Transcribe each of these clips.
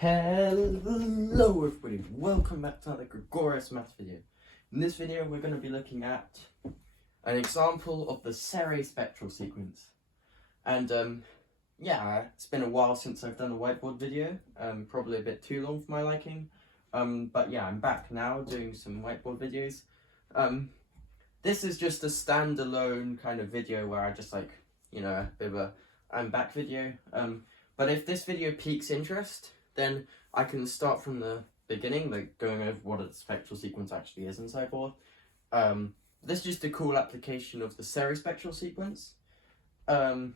Hello everybody, welcome back to another Gregorius math video. In this video we're going to be looking at an example of the Serre spectral sequence. And yeah, it's been a while since I've done a whiteboard video, probably a bit too long for my liking. But yeah, I'm back now doing some whiteboard videos. This is just a standalone kind of video where I just a bit of a I'm back video. But if this video piques interest, then I can start from the beginning, like going over what a spectral sequence actually is and so forth. This is just a cool application of the Serre spectral sequence. There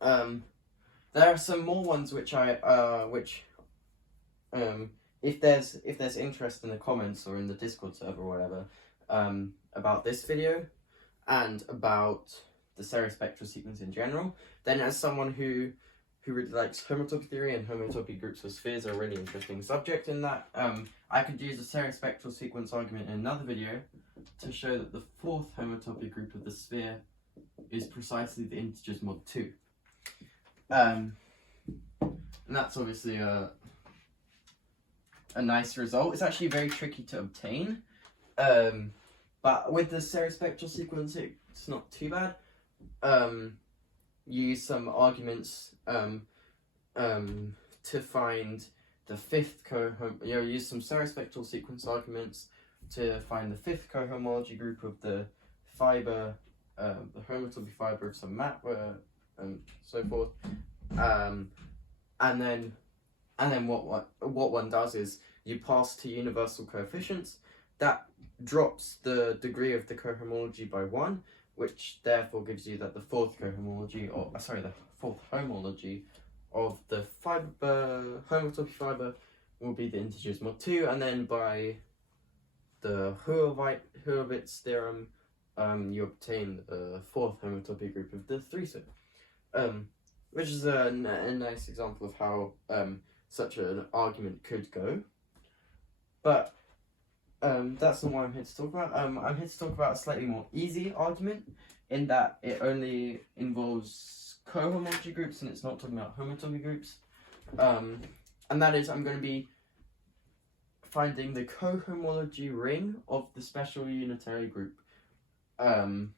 are some more ones which if there's interest in the comments or in the Discord server or whatever, about this video and about the Serre spectral sequence in general, then as someone who really likes homotopy theory, and homotopy groups of spheres are a really interesting subject in that, I could use a Serre spectral sequence argument in another video to show that the fourth homotopy group of the sphere is precisely the integers mod 2. And that's obviously a nice result. It's actually very tricky to obtain, but with the Serre spectral sequence it's not too bad. Use some arguments to find the fifth use some Serre spectral sequence arguments to find the fifth cohomology group of the fiber, the homotopy fiber of some map, and so forth. And then what one does is you pass to universal coefficients. That drops the degree of the cohomology by 1, which therefore gives you that the fourth cohomology, the fourth homology of the homotopy fiber will be the integers mod 2, and then by the Hurwitz theorem, you obtain the fourth homotopy group of the 3 sphere, which is a nice example of how such an argument could go. But that's not what I'm here to talk about. I'm here to talk about a slightly more easy argument, in that it only involves cohomology groups and it's not talking about homotopy groups. And that is, I'm going to be finding the cohomology ring of the special unitary group for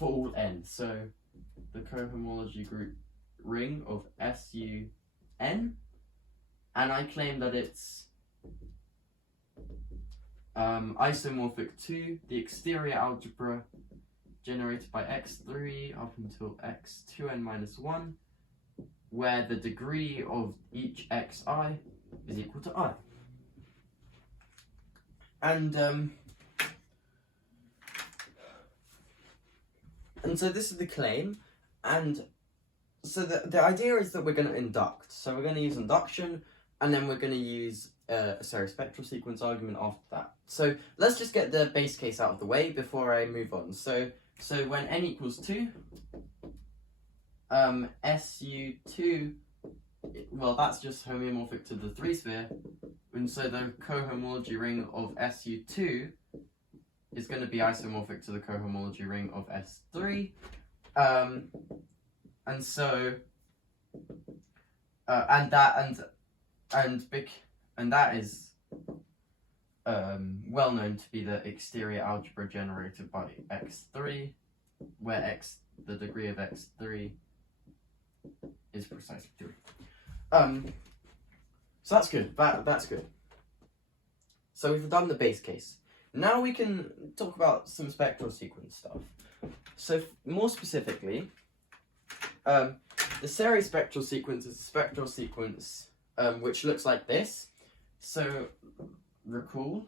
all n. So the cohomology group ring of SUN, and I claim that it's isomorphic to the exterior algebra generated by x3 up until x2n minus 1, where the degree of each xi is equal to I. And so this is the claim, and so the idea is that we're going to induct. So we're going to use induction, and then we're going to use a Serre spectral sequence argument after that. So let's just get the base case out of the way before I move on. So when n equals 2, SU2, well, that's just homeomorphic to the 3 sphere, and so the cohomology ring of SU2 is going to be isomorphic to the cohomology ring of S3, and so and that is well known to be the exterior algebra generated by x3, where the degree of x3 is precisely 3. So that's good. That's good. So we've done the base case. Now we can talk about some spectral sequence stuff. So more specifically, the Serre spectral sequence is a spectral sequence which looks like this. So recall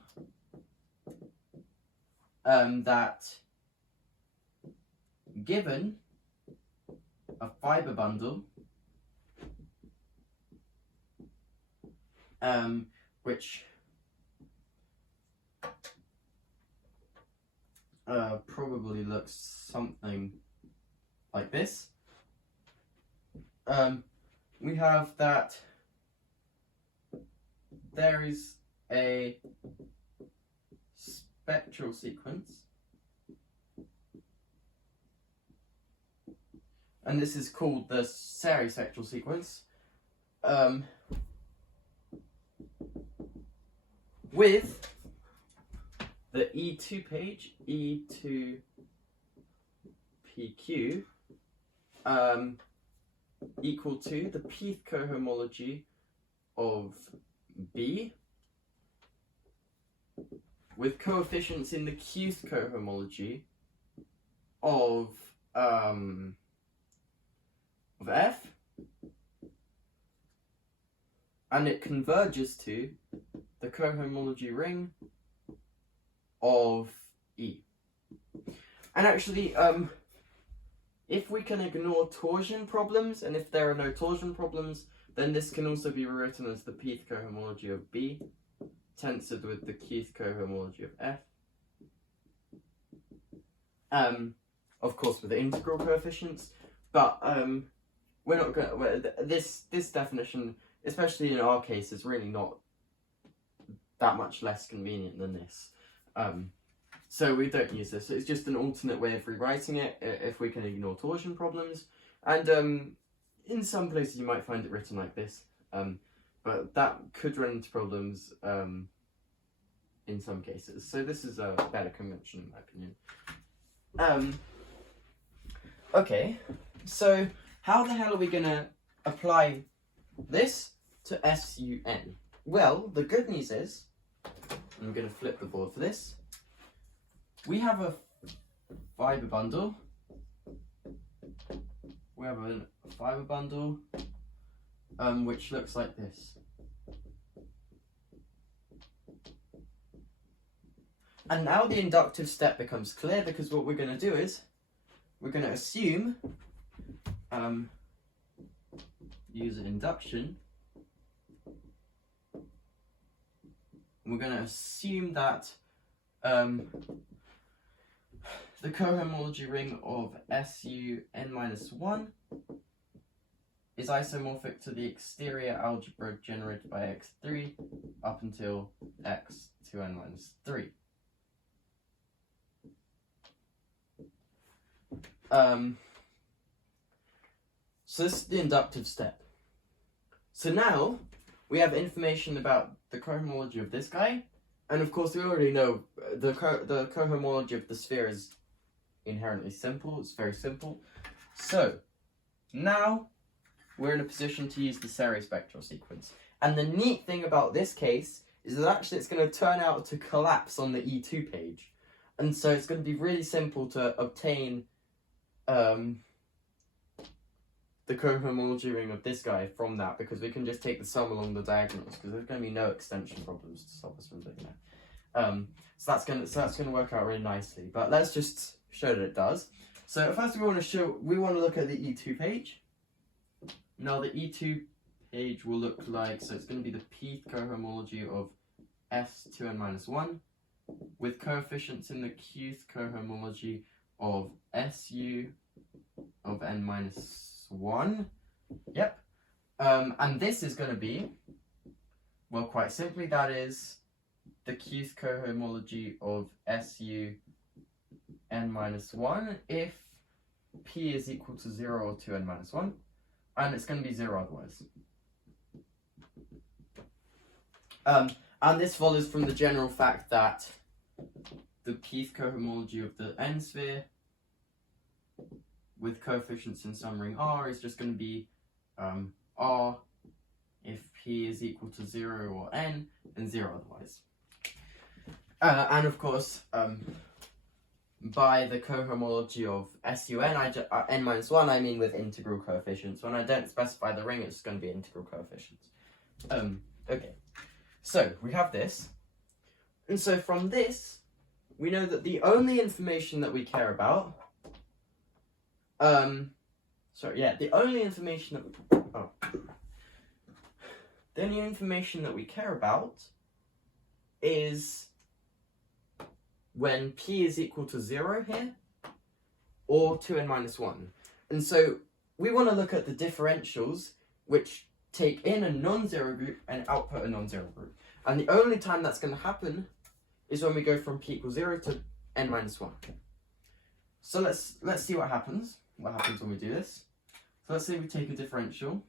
that given a fiber bundle which probably looks something like this, we have that there is a spectral sequence, and this is called the Serre spectral sequence, with the E2 page, E2 PQ, equal to the pth cohomology of B with coefficients in the qth cohomology of F, and it converges to the cohomology ring of E. And actually, if we can ignore torsion problems, and if there are no torsion problems, then this can also be rewritten as the pth cohomology of B, tensored with the qth cohomology of F. Of course, with the integral coefficients, but we're not going. This definition, especially in our case, is really not that much less convenient than this. So we don't use this. It's just an alternate way of rewriting it if we can ignore torsion problems. And in some places you might find it written like this, but that could run into problems in some cases. So this is a better convention in my opinion. Okay, so how the hell are we going to apply this to SUN? Well, the good news is, I'm going to flip the board for this. We have a fiber bundle. We have a fiber bundle which looks like this. And now the inductive step becomes clear, because what we're going to do is we're going to assume use an induction. We're going to assume that the cohomology ring of SUN-1 is isomorphic to the exterior algebra generated by X3 up until X2n-3. So this is the inductive step. So now we have information about the cohomology of this guy, and of course we already know the cohomology of the sphere is inherently simple. It's very simple. So now we're in a position to use the series spectral sequence. And the neat thing about this case is that actually it's going to turn out to collapse on the E2 page. And so it's going to be really simple to obtain the cohomology ring of this guy from that, because we can just take the sum along the diagonals, because there's going to be no extension problems to stop us from doing that. So that's going to work out really nicely. But let's just show that it does. So first we want to look at the E2 page. Now the E2 page will look like, so it's going to be the pth cohomology of S2n-1 with coefficients in the qth cohomology of SU of n-1. Yep. And this is going to be, well, quite simply, that is the qth cohomology of SU n-1 if p is equal to 0 or 2n-1, and it's going to be 0 otherwise. And this follows from the general fact that the pth cohomology of the n sphere with coefficients in some ring R is just going to be R if p is equal to 0 or n, and 0 otherwise. And of course, by the cohomology of SUN, n-1, I mean with integral coefficients. When I don't specify the ring, it's going to be integral coefficients. Okay, so we have this. And so from this, we know that the only information that we care about, the only information that we care about is when p is equal to 0 here, or 2n-1. And so we want to look at the differentials which take in a non-zero group and output a non-zero group. And the only time that's going to happen is when we go from p equals 0 to n-1. So let's see what happens when we do this. So let's say we take a differential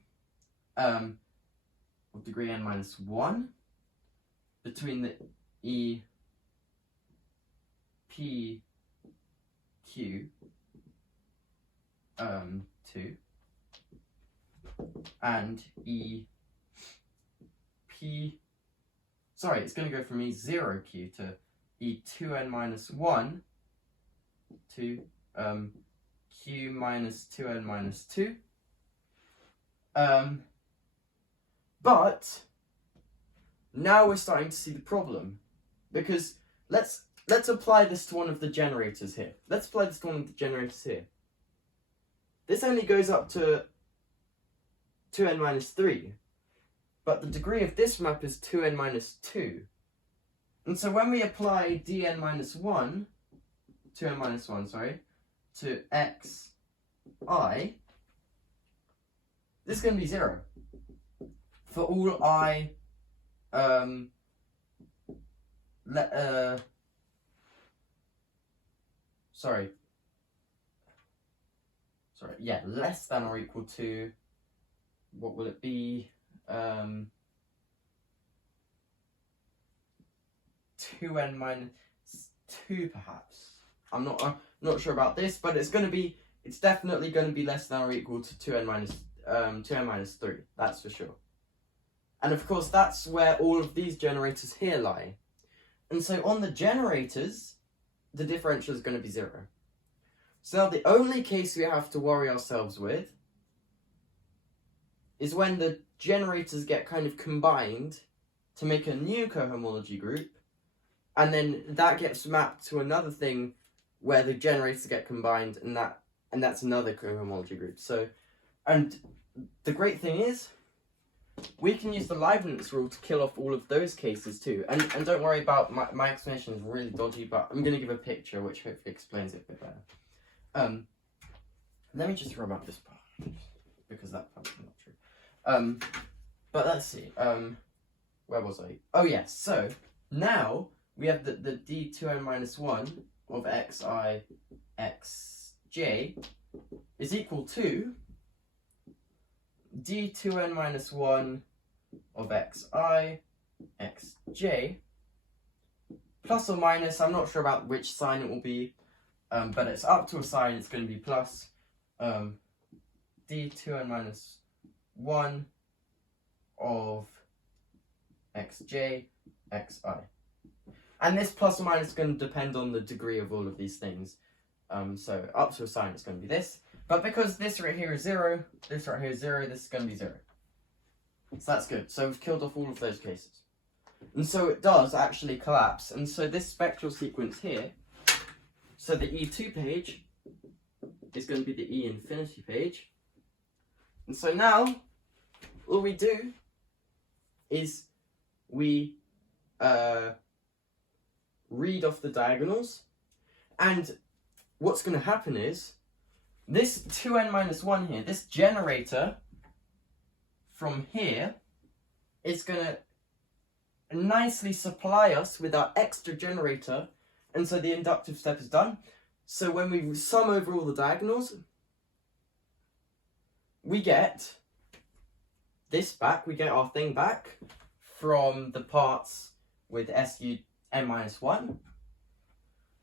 of degree n minus 1 between the E P Q 2 and it's going to go from E0Q to E2n minus 1 to Q minus 2n minus 2. But now we're starting to see the problem, because let's apply this to one of the generators here. Let's apply this to one of the generators here. This only goes up to 2n minus 3, but the degree of this map is 2n minus 2. And so when we apply dn minus 1, 2n minus 1, sorry, to xi, this is going to be 0. For all I, less than or equal to, what will it be? 2n minus 2 perhaps. I'm not sure about this, but it's definitely going to be less than or equal to 2n minus 3. That's for sure. And of course, that's where all of these generators here lie. And so on the generators, the differential is going to be 0. So now the only case we have to worry ourselves with is when the generators get kind of combined to make a new cohomology group, and then that gets mapped to another thing where the generators get combined, and that's another cohomology group. So, and the great thing is, we can use the Leibniz rule to kill off all of those cases too. And don't worry about my explanation is really dodgy, but I'm going to give a picture which hopefully explains it a bit better. Let me just remove this part, because that part's not true. But let's see. Where was I? Oh yes. So now we have the d2n minus 1 of xi xj is equal to d2n minus 1 of xi xj plus or minus, I'm not sure about which sign it will be, but it's up to a sign, it's going to be plus d2n minus 1 of xj xi. And this plus or minus is going to depend on the degree of all of these things. So up to a sign, it's going to be this. But because this right here is 0, this right here is 0, this is going to be 0. So that's good. So we've killed off all of those cases. And so it does actually collapse. And so this spectral sequence here, so the E2 page is going to be the E infinity page. And so now, all we do is we read off the diagonals, and what's going to happen is this 2n minus 1 here, this generator from here is going to nicely supply us with our extra generator, and so the inductive step is done. So when we sum over all the diagonals, we get this back, we get our thing back from the parts with SUn minus 1.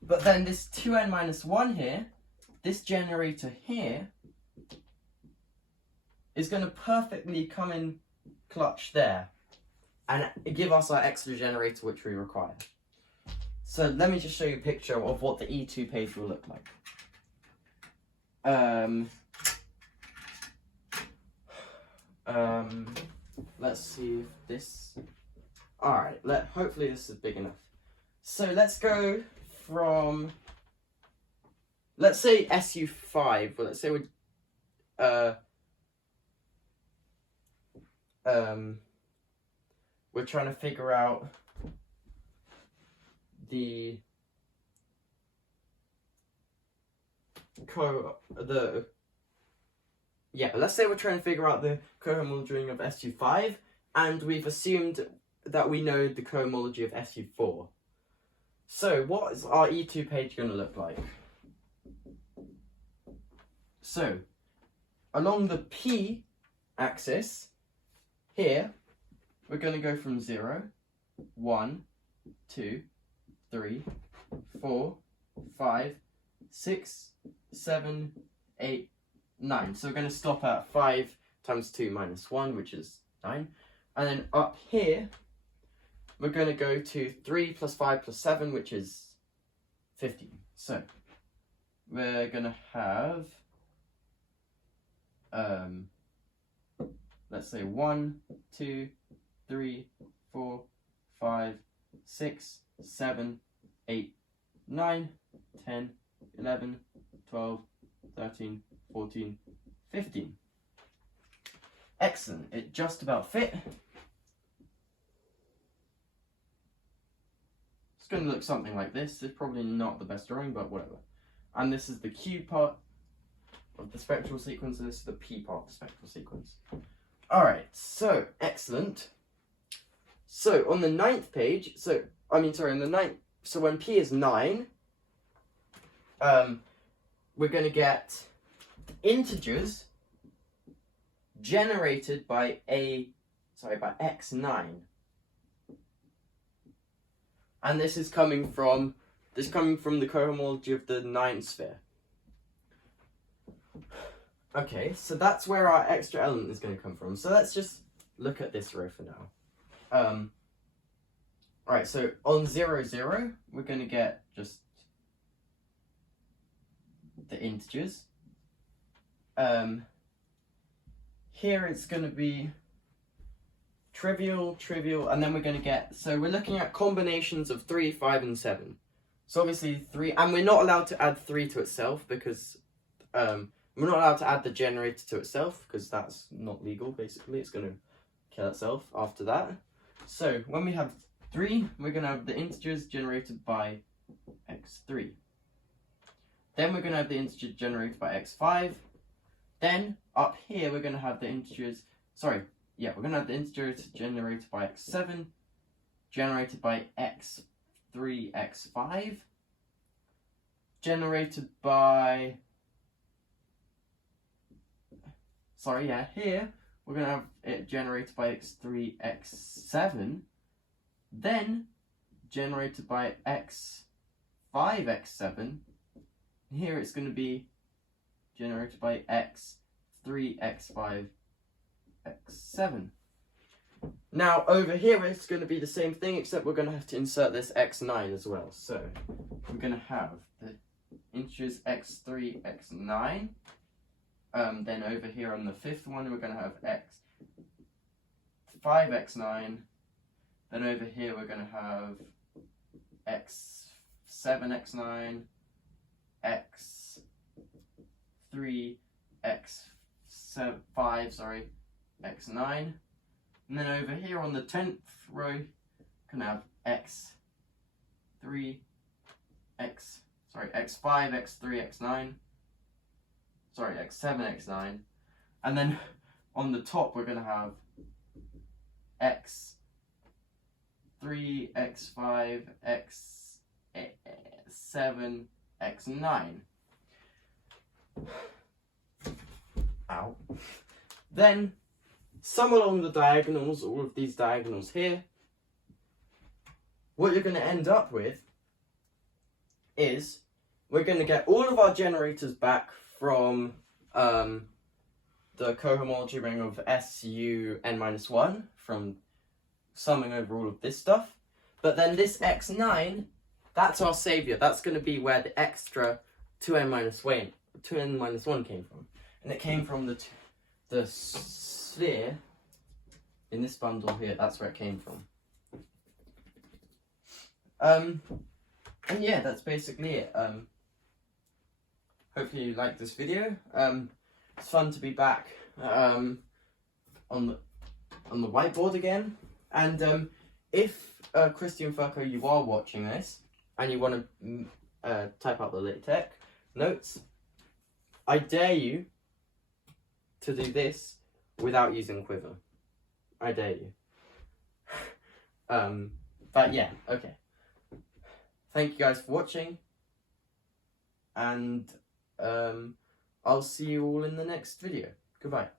But then this 2n minus 1 here, this generator here, is going to perfectly come in clutch there and give us our extra generator which we require. So let me just show you a picture of what the E2 page will look like. Let's see if this... Alright, hopefully this is big enough. So let's go from... Let's say SU5, but let's say we're trying to figure out the let's say we're trying to figure out the cohomology of SU5, and we've assumed that we know the cohomology of SU4. So what is our E2 page going to look like? So along the P axis here, we're going to go from 0, 1, 2, 3, 4, 5, 6, 7, 8, 9. So we're going to stop at 5 times 2 minus 1, which is 9. And then up here, we're going to go to 3 plus 5 plus 7, which is 15. So we're going to have, let's say 1, 2, 3, 4, 5, 6, 7, 8, 9, 10, 11, 12, 13, 14, 15. Excellent, it just about fit. It's going to look something like this. It's probably not the best drawing, but whatever. And this is the Q part of the spectral sequence, and this is the P part of the spectral sequence. Alright, so, excellent. So, on the 9th page, so when P is 9, we're going to get integers generated by x9. And this is coming from the cohomology of the 9th sphere. Okay, so that's where our extra element is going to come from. So let's just look at this row for now. Alright, so on 0, 0, we're going to get just the integers. Here it's going to be trivial, and then we're going to get, so we're looking at combinations of 3, 5, and 7. So obviously 3, and we're not allowed to add 3 to itself because, we're not allowed to add the generator to itself because that's not legal, basically. It's going to kill itself after that. So when we have 3, we're going to have the integers generated by x3. Then we're going to have the integer generated by x5. Then up here we're going to have the integers, we're going to have the integers generated by x7, generated by x3, x5, generated by, here we're going to have it generated by x3, x7, then generated by x5, x7. Here it's going to be generated by x3, x5, x7. Now over here it's going to be the same thing, except we're going to have to insert this x9 as well. So we're going to have the integers x3, x9. Then over here on the 5th one we're going to have x5, x9. Then over here we're going to have x7, x9, x3, x5, x9. And then over here on the 10th row, can have x5, x3, x9. X7, x9. And then on the top we're going to have x3, x5, x7, x9. Ow. Then sum along the diagonals, all of these diagonals here. What you're going to end up with is we're going to get all of our generators back from the cohomology ring of SUn-1 from summing over all of this stuff. But then this x9, that's our saviour. That's going to be where the extra 2n-1 came from. And it came from the sphere in this bundle here. That's where it came from. And yeah, that's basically it. Hopefully you liked this video. It's fun to be back on the whiteboard again. And if Christian Furco, you are watching this and you want to type out the LaTeX notes, I dare you to do this without using Quiver. I dare you. But yeah, okay. Thank you guys for watching, and I'll see you all in the next video. Goodbye.